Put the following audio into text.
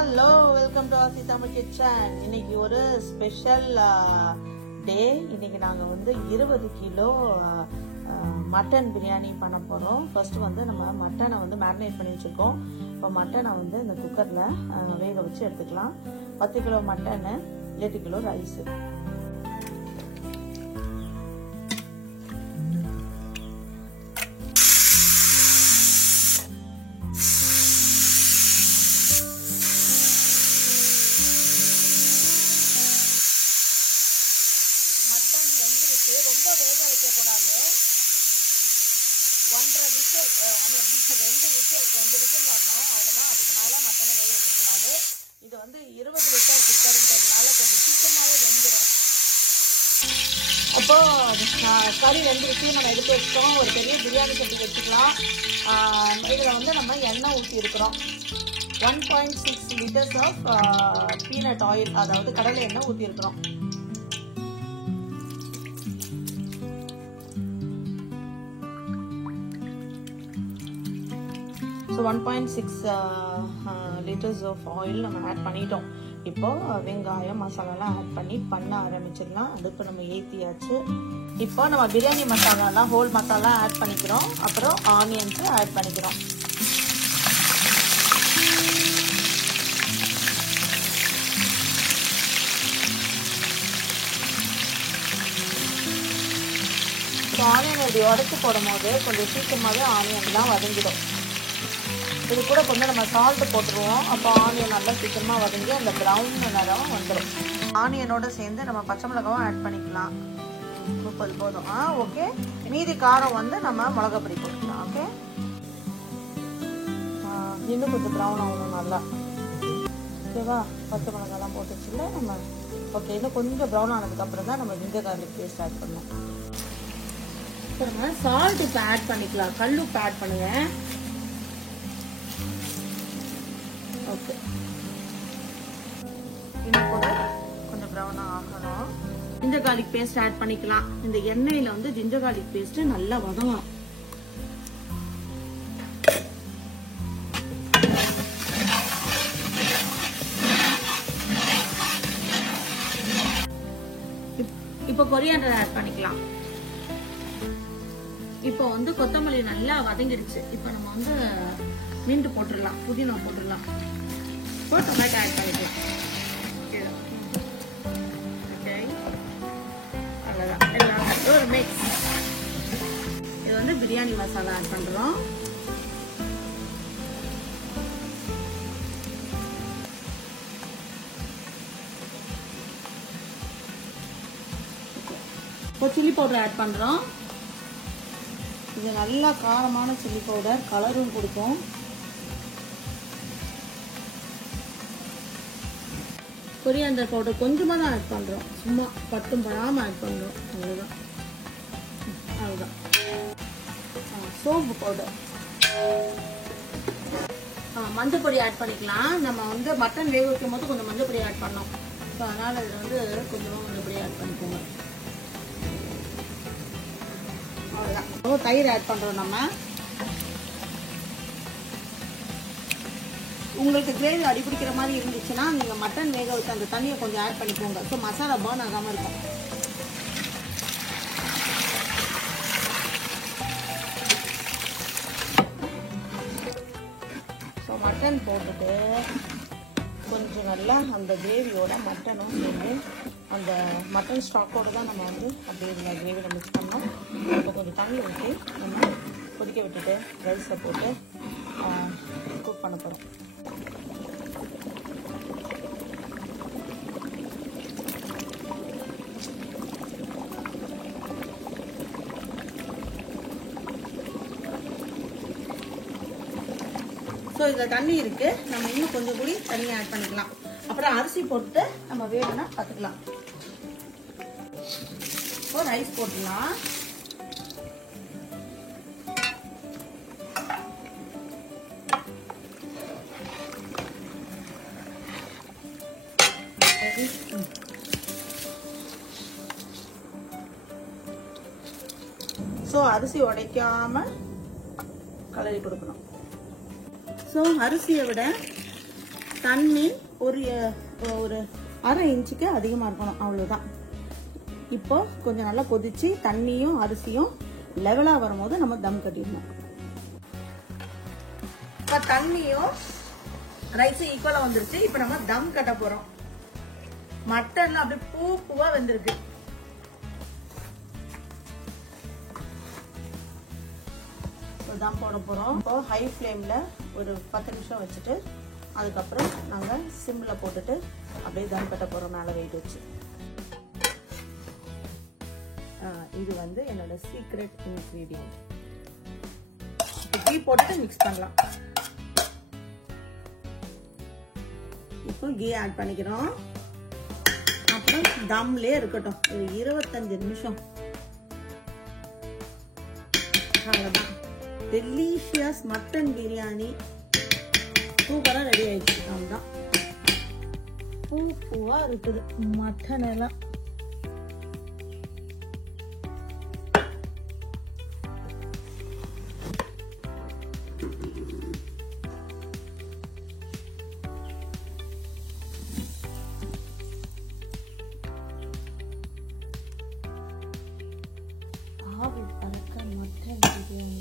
Hello, welcome to ஆசி Tamil kitchen. இன்னைக்கு ஒரு ஸ்பெஷல் டே. இன்னைக்கு நாங்கள் வந்து 20 கிலோ மட்டன் பிரியாணி பண்ண போகிறோம். ஃபர்ஸ்ட் வந்து நம்ம மட்டனை வந்து மேரினேட் பண்ணி வச்சுருக்கோம். இப்போ மட்டனை வந்து இந்த குக்கரில் வேக வச்சு எடுத்துக்கலாம். 10 கிலோ மட்டனு, 8 கிலோ ரைஸு. ரொம்ப வேக வைக்கக்கூடாது. 1.5 விசில், 2 விசில் வரணும். அவ்வளோதான். அதுக்கு மேலே மட்டனை வேக வைக்கக்கூடாது. இது வந்து 20 லிட்டர் குக்கர்ன்றதுனால கொஞ்சம் சீக்கிரமாகவே வெந்துடும். அப்போ கறி வெந்துருச்சு, நம்ம எடுத்து வச்சிட்டோம். ஒரு பெரிய பிரியாணி சட்டி வச்சுக்கலாம். இதில் வந்து நம்ம எண்ணெய் ஊற்றி இருக்கிறோம். 1.6 லிட்டர்ஸ் ஆஃப் பீனட் ஆயில், அதாவது கடலை எண்ணெய் ஊற்றி இருக்கிறோம். ஸோ 1.6 லிட்டர்ஸ் ஆஃப் ஆயில் நம்ம ஆட் பண்ணிட்டோம். இப்போ வெங்காயம் மசாலாலாம் ஆட் பண்ணி பண்ண ஆரம்பிச்சிடலாம். அதுக்கு நம்ம ஏற்றியாச்சு. இப்போ நம்ம பிரியாணி மசாலாலாம் ஹோல் மசாலா ஆட் பண்ணிக்கிறோம். அப்புறம் ஆனியன்ஸு ஆட் பண்ணிக்கிறோம். ஸோ ஆனியன் இப்படி உடச்சி போடும் போது கொஞ்சம் சீக்கிரமாகவே ஆனியன்லாம் வதங்கிடும். இது கூட கொஞ்சம் நம்ம சால்ட் போட்டுருவோம். அப்போ ஆனியன் நல்லா சீக்கிரமாக வதங்கி அந்த ப்ரௌன் நிறம் வந்துடும். ஆனியனோட சேர்ந்து நம்ம பச்சை மிளகாவும் ஆட் பண்ணிக்கலாம். 30 போதும். ஓகே. மீதி காரம் வந்து நம்ம மிளகாப்பொடி போட்டுக்கலாம். ஓகே. இன்னும் கொஞ்சம் ப்ரௌன் ஆகணும் நல்லா. ஓகேவா? பச்சை மிளகாலாம் போட்டுச்சுல நம்ம. ஓகே. இன்னும் கொஞ்சம் ப்ரௌன் ஆனதுக்கப்புறம் தான் நம்ம ஜிஞ்சர் கார்லிக் பேஸ்ட் ஆட் பண்ணோம். அப்புறமா சால்ட் இப்போ ஆட் பண்ணிக்கலாம். கல்லுப்பு ஆட் பண்ணுவேன். ஓகே. இன்னும் கூட கொஞ்சம் ப்ரௌனாக ஆகணும். ஜிஞ்சர் கார்லிக் பேஸ்ட் ஆட் பண்ணிக்கலாம். இந்த எண்ணெயில் வந்து ஜிஞ்சர் கார்லிக் பேஸ்ட் நல்லா வதங்கணும். இப்போ கொரியாண்டர் ஆட் பண்ணிக்கலாம். இப்போ வந்து கொத்தமல்லி நல்லா வதங்கிடுச்சு. இப்போ நம்ம வந்து மின்ட் போட்டுடலாம், புதினா போட்டுடலாம். இப்போ டொமேட்டோ ஆட் பண்ணிக்கலாம். ஓகே, அவ்வளோதான். எல்லாம் ஒரு மிக்ஸ். இது வந்து பிரியாணி மசாலா ஆட் பண்ணுறோம். இப்போ சில்லி பவுடர் ஆட் பண்ணுறோம். இது நல்லா காரமான சில்லி பவுடர், கலரும் கொடுக்கும். கொரியாண்டர் பவுடர் கொஞ்சமாக தான் ஆட் பண்ணுறோம். சும்மா பட்டும் படாமல் ஆட் பண்ணுறோம். அவ்வளோதான். அவ்வளோதான். சோம்பு பவுடர், மஞ்சள் பொடி ஆட் பண்ணிக்கலாம். நம்ம வந்து மட்டன் வேக வைக்கும் போது கொஞ்சம் மஞ்சள் பொடி ஆட் பண்ணோம். ஸோ அதனால் இதில் வந்து கொஞ்சமாக மஞ்சள் பொடி ஆட் பண்ணிக்கோங்க. அவ்வளோதான். தயிர் ஆட் பண்ணுறோம் நம்ம. உங்களுக்கு கிரேவி அடிப்பிடிக்கிற மாதிரி இருந்துச்சுன்னா நீங்கள் மட்டன் வேக வச்சு அந்த தண்ணியை கொஞ்சம் ஆட் பண்ணிக்கோங்க. ஸோ மசாலா பர்ன் ஆகாமல் இருக்கும். ஸோ மட்டன் போட்டுட்டு கொஞ்சம் நல்லா அந்த கிரேவியோட மட்டனும் சேர்ந்து அந்த மட்டன் ஸ்டாக்கோடு தான் நம்ம வந்து அப்படியே இந்த கிரேவியில் மிக்ஸ் பண்ணோம். இப்போ கொஞ்சம் தண்ணி ஊற்றி நம்ம கொதிக்க விட்டுட்டு ரைஸை போட்டு குக் பண்ண போகிறோம். ஸோ இதில் தண்ணி இருக்குது. நம்ம இன்னும் கொஞ்சம் கூடி தண்ணி ஆட் பண்ணிக்கலாம். அப்புறம் அரிசி போட்டு நம்ம வேணும்னா பார்த்துக்கலாம். இப்போ ரைஸ் போட்டுக்கலாம். ஸோ அரிசி உடைக்காம கலரி கொடுக்கணும். ஸோ அரிசியை விட தண்ணி ஒரு ஒரு அரை இன்ச்சுக்கு அதிகமா இருக்கணும், அவ்வளவுதான். இப்போ கொஞ்சம் நல்லா கொதிச்சு தண்ணியும் அரிசியும் லெவலா வரும்போது நம்ம தம் கட்டிடணும். இப்ப தண்ணியும் ரைஸும் ஈக்குவலா வந்துருச்சு. இப்ப நம்ம தம் கட்ட போறோம். மட்டன்ல அப்படியே பூவா வெந்திருக்கு. தம் போட போறோம். இப்போ ஹை ஃப்ளேம்ல ஒரு 10 நிமிஷம் வச்சுட்டு அதுக்கப்புறம் நாங்க சிம்ல போட்டுட்டு அப்படியே தம் கட்ட போறோம், மேல வெயிட் வச்சு. இது வந்து என்னோட சீக்ரெட் இன்கிரீடியன்ட். கீ போட்டுட்டு மிக்ஸ் பண்ணலாம். இப்போ கீ ஆட் பண்ணிக்கிறோம். அப்புறம் தம்லே இருக்கட்டும் ஒரு 25 நிமிஷம். அவ்வளவுதான், டெலிஷியஸ் மட்டன் பிரியாணி சூப்பரா ரெடி ஆயிடுச்சு. அவ்வளவுதான், பூவா இருக்குது மட்டன் எல்லாம். ஆவி பறக்க மட்டன் பிரியாணி.